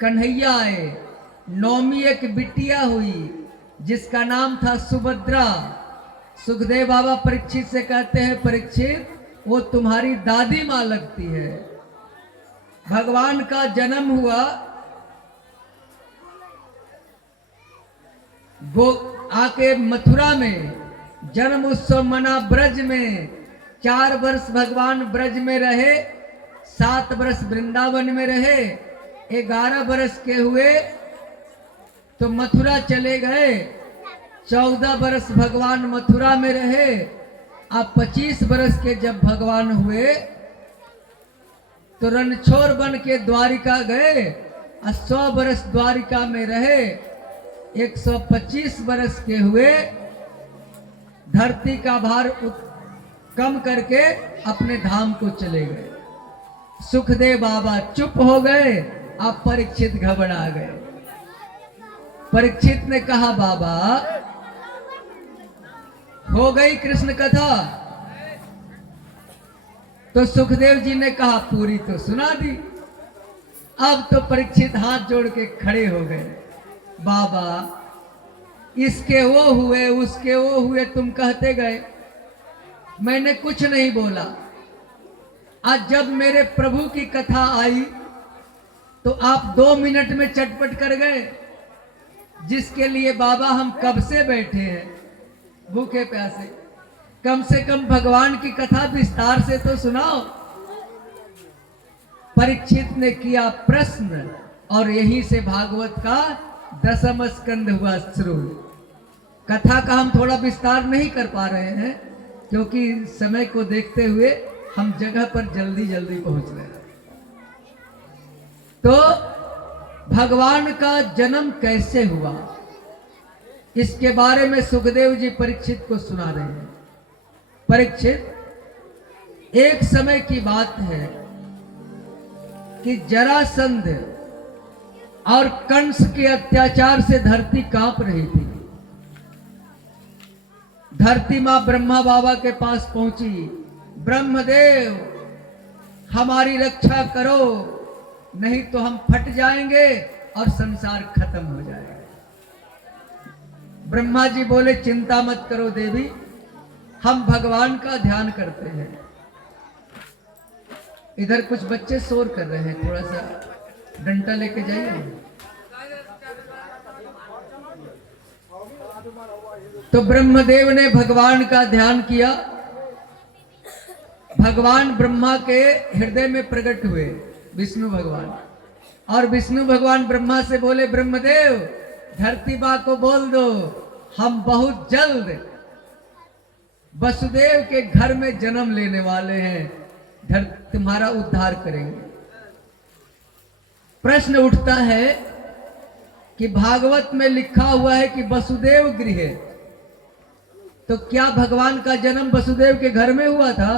कन्हैया आए। नौमी एक बिटिया हुई जिसका नाम था सुभद्रा। सुखदेव बाबा परीक्षित से कहते हैं, परीक्षित वो तुम्हारी दादी माँ लगती है। भगवान का जन्म हुआ वो आके मथुरा में, जन्म उत्सव मना ब्रज में। 4 वर्ष भगवान ब्रज में रहे, 7 वर्ष वृंदावन में रहे। 11 वर्ष के हुए तो मथुरा चले गए। 14 वर्ष भगवान मथुरा में रहे। अब 25 वर्ष के जब भगवान हुए तो रणछोड़ बन के द्वारिका गए और 100 वर्ष द्वारिका में रहे। 125 वर्ष के हुए, धरती का भार कम करके अपने धाम को चले गए। सुखदेव बाबा चुप हो गए, अब परीक्षित घबरा गए। परीक्षित ने कहा, बाबा हो गई कृष्ण कथा? तो सुखदेव जी ने कहा, पूरी तो सुना दी। अब तो परीक्षित हाथ जोड़ के खड़े हो गए। बाबा इसके वो हुए, उसके वो हुए, तुम कहते गए, मैंने कुछ नहीं बोला। आज जब मेरे प्रभु की कथा आई तो आप 2 मिनट में चटपट कर गए, जिसके लिए बाबा हम कब से बैठे हैं भूखे प्यासे। कम से कम भगवान की कथा विस्तार से तो सुनाओ। परीक्षित ने किया प्रश्न और यहीं से भागवत का 10वां स्कंद हुआ शुरू। कथा का हम थोड़ा विस्तार नहीं कर पा रहे हैं क्योंकि समय को देखते हुए हम जगह पर जल्दी जल्दी पहुंच रहे हैं। तो भगवान का जन्म कैसे हुआ, इसके बारे में सुखदेव जी परीक्षित को सुना रहे हैं। परीक्षित, एक समय की बात है कि जरासंध और कंस के अत्याचार से धरती कांप रही थी। धरती मां ब्रह्मा बाबा के पास पहुंची, ब्रह्मदेव हमारी रक्षा करो, नहीं तो हम फट जाएंगे और संसार खत्म हो जाएगा। ब्रह्मा जी बोले, चिंता मत करो देवी, हम भगवान का ध्यान करते हैं। इधर कुछ बच्चे शोर कर रहे हैं, थोड़ा सा डंडा लेके जाइए। तो ब्रह्मदेव ने भगवान का ध्यान किया। भगवान ब्रह्मा के हृदय में प्रकट हुए, विष्णु भगवान। और विष्णु भगवान ब्रह्मा से बोले, ब्रह्मदेव धरती मां को बोल दो, हम बहुत जल्द वसुदेव के घर में जन्म लेने वाले हैं, तुम्हारा उद्धार करेंगे। प्रश्न उठता है कि भागवत में लिखा हुआ है कि वसुदेव गृह, तो क्या भगवान का जन्म वसुदेव के घर में हुआ था?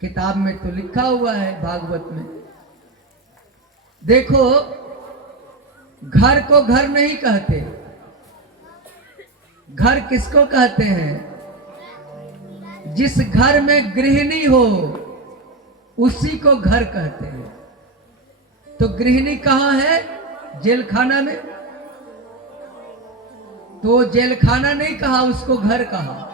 किताब में तो लिखा हुआ है भागवत में। देखो, घर को घर नहीं कहते। घर किसको कहते हैं? जिस घर में गृहिणी हो उसी को घर कहते हैं। तो गृहिणी कहाँ है? जेलखाना में। तो जेलखाना नहीं कहा, उसको घर कहा।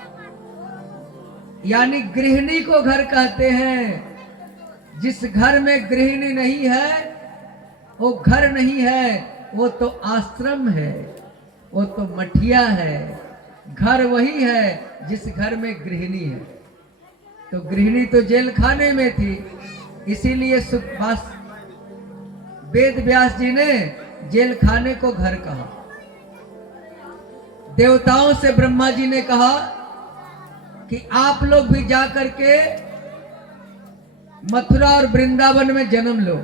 यानी गृहिणी को घर कहते हैं। जिस घर में गृहिणी नहीं है वो घर नहीं है, वो तो आश्रम है, वो तो मठिया है। घर वही है जिस घर में गृहिणी है। तो गृहिणी तो जेल खाने में थी, इसीलिए वेद व्यास जी ने जेल खाने को घर कहा। देवताओं से ब्रह्मा जी ने कहा कि आप लोग भी जाकर के मथुरा और वृंदावन में जन्म लो।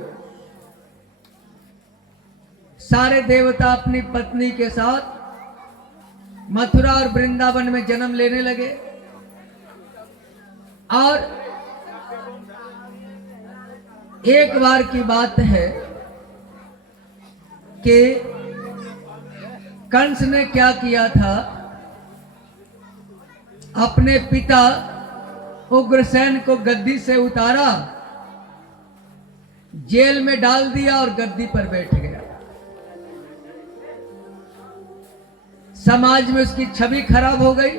सारे देवता अपनी पत्नी के साथ मथुरा और वृंदावन में जन्म लेने लगे। और एक बार की बात है कि कंस ने क्या किया था, अपने पिता उग्रसेन को गद्दी से उतारा जेल में डाल दिया और गद्दी पर बैठ गया। समाज में उसकी छवि खराब हो गई।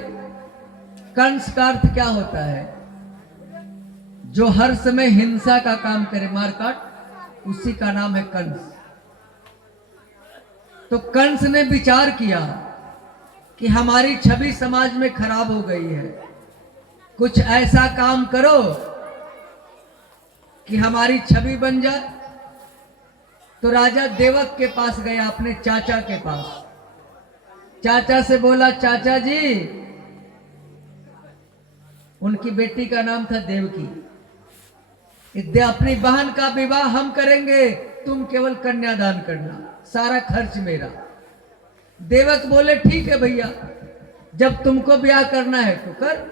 कंस का अर्थ क्या होता है? जो हर समय हिंसा का काम करे, मारकाट, उसी का नाम है कंस। तो कंस ने विचार किया कि हमारी छवि समाज में खराब हो गई है, कुछ ऐसा काम करो कि हमारी छवि बन जाए। तो राजा देवक के पास गया, अपने चाचा के पास। चाचा से बोला, चाचा जी, उनकी बेटी का नाम था देवकी, अपनी बहन का विवाह हम करेंगे, तुम केवल कन्यादान करना, सारा खर्च मेरा। देवक बोले, ठीक है भैया, जब तुमको ब्याह करना है तो कर।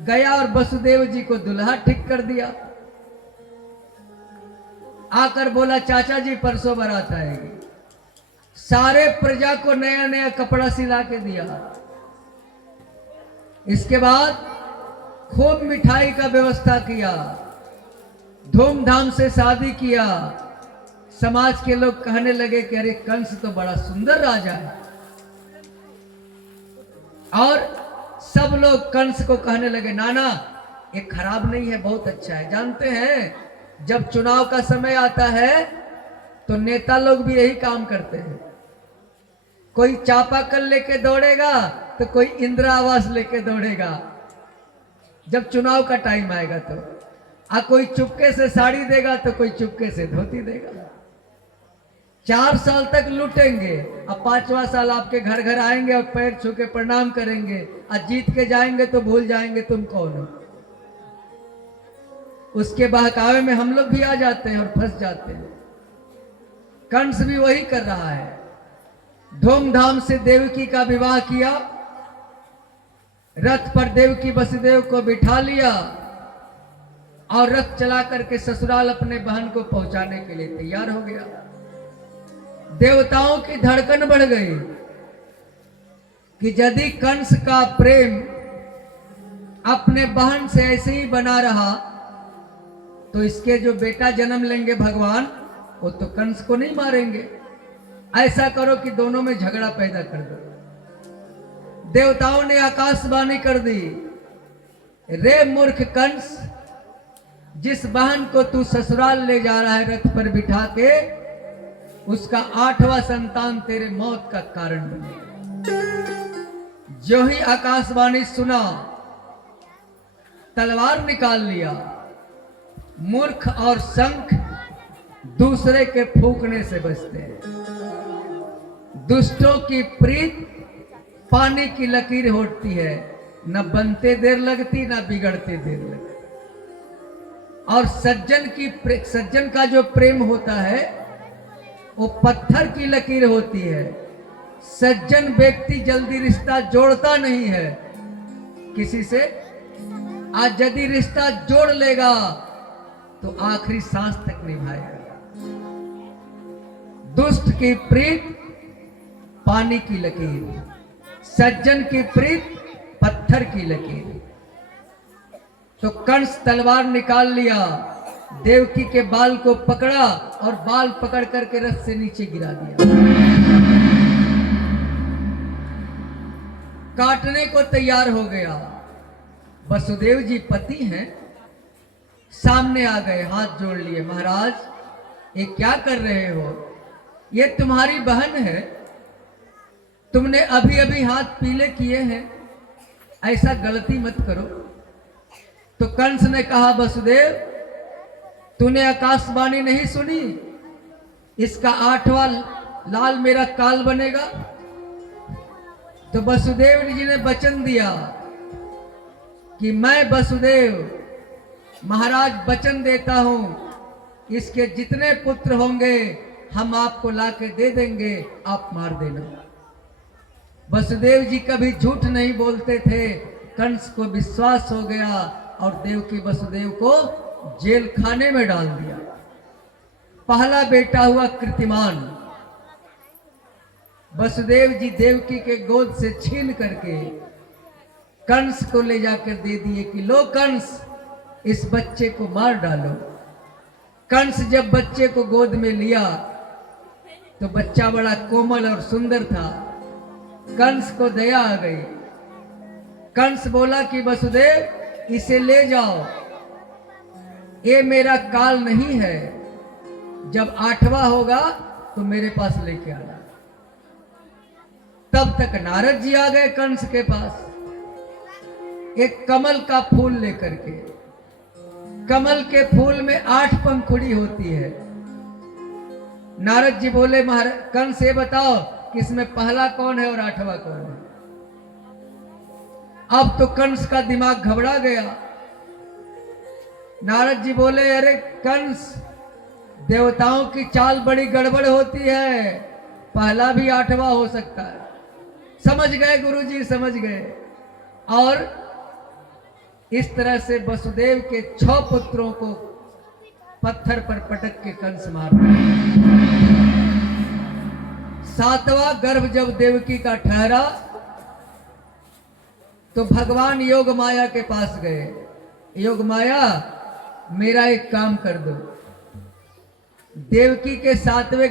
गया और वसुदेव जी को दुल्हा ठीक कर दिया। आकर बोला, चाचा जी परसों बारात आएगी। सारे प्रजा को नया नया कपड़ा सिला के दिया। इसके बाद खूब मिठाई का व्यवस्था किया, धूमधाम से शादी किया। समाज के लोग कहने लगे कि अरे कंस तो बड़ा सुंदर राजा है। और सब लोग कंस को कहने लगे, नाना ये खराब नहीं है, बहुत अच्छा है। जानते हैं जब चुनाव का समय आता है तो नेता लोग भी यही काम करते हैं। कोई चापाकल लेके दौड़ेगा तो कोई इंदिरा आवास लेके दौड़ेगा जब चुनाव का टाइम आएगा तो। कोई चुपके से साड़ी देगा तो कोई चुपके से धोती देगा। 4 साल तक लूटेंगे, अब 5वां साल आपके घर घर आएंगे और पैर छू के प्रणाम करेंगे, और जीत के जाएंगे तो भूल जाएंगे तुम कौन हो। उसके बहकावे में हम लोग भी आ जाते हैं और फंस जाते हैं। कंस भी वही कर रहा है। धूमधाम से देवकी का विवाह किया, रथ पर देवकी वसुदेव को बिठा लिया और रथ चला करके ससुराल अपने बहन को पहुंचाने के लिए तैयार हो गया। देवताओं की धड़कन बढ़ गई कि यदि कंस का प्रेम अपने बहन से ऐसे ही बना रहा तो इसके जो बेटा जन्म लेंगे भगवान, वो तो कंस को नहीं मारेंगे। ऐसा करो कि दोनों में झगड़ा पैदा कर दो। देवताओं ने आकाशवाणी कर दी, रे मूर्ख कंस, जिस बहन को तू ससुराल ले जा रहा है रथ पर बिठा के, उसका 8वां संतान तेरे मौत का कारण बने। जो ही आकाशवाणी सुना, तलवार निकाल लिया। मूर्ख और शंख दूसरे के फूंकने से बचते हैं। दुष्टों की प्रीत पानी की लकीर होती है, न बनते देर लगती न बिगड़ते देर लगती। और सज्जन का जो प्रेम होता है वो पत्थर की लकीर होती है। सज्जन व्यक्ति जल्दी रिश्ता जोड़ता नहीं है किसी से। आज यदि रिश्ता जोड़ लेगा तो आखिरी सांस तक निभाएगा। दुष्ट की प्रीत पानी की लकीर, सज्जन की प्रीत पत्थर की लकीर। तो कंस तलवार निकाल लिया, देवकी के बाल को पकड़ा और बाल पकड़ करके रथ से नीचे गिरा दिया। काटने को तैयार हो गया। वसुदेव जी पति हैं, सामने आ गए, हाथ जोड़ लिए, महाराज ये क्या कर रहे हो? ये तुम्हारी बहन है, तुमने अभी अभी हाथ पीले किए हैं, ऐसा गलती मत करो। तो कंस ने कहा, वसुदेव तूने आकाशवाणी नहीं सुनी? इसका 8वां लाल मेरा काल बनेगा। तो वसुदेव जी ने वचन दिया कि मैं वसुदेव महाराज वचन देता हूं, इसके जितने पुत्र होंगे हम आपको लाके दे देंगे, आप मार देना। वसुदेव जी कभी झूठ नहीं बोलते थे। कंस को विश्वास हो गया और देवकी वसुदेव को जेल खाने में डाल दिया। पहला बेटा हुआ कृतिमान। वसुदेव जी देवकी के गोद से छीन करके कंस को ले जाकर दे दिए कि लो कंस, इस बच्चे को मार डालो। कंस जब बच्चे को गोद में लिया तो बच्चा बड़ा कोमल और सुंदर था। कंस को दया आ गई। कंस बोला कि वसुदेव इसे ले जाओ, ये मेरा काल नहीं है, जब 8वां होगा तो मेरे पास लेके आना। तब तक नारद जी आ गए कंस के पास, एक कमल का फूल लेकर के। कमल के फूल में 8 पंखुड़ी होती है। नारद जी बोले महाराज कंस ये बताओ कि इसमें पहला कौन है और 8वां कौन है। अब तो कंस का दिमाग घबरा गया। नारद जी बोले अरे कंस, देवताओं की चाल बड़ी गड़बड़ होती है, पहला भी 8वां हो सकता है। समझ गए गुरुजी, समझ गए। और इस तरह से वसुदेव के 6 पुत्रों को पत्थर पर पटक के कंस मार दिया। 7वां गर्भ जब देवकी का ठहरा तो भगवान योग माया के पास गए। योग माया मेरा एक काम कर दो, देवकी के 7वें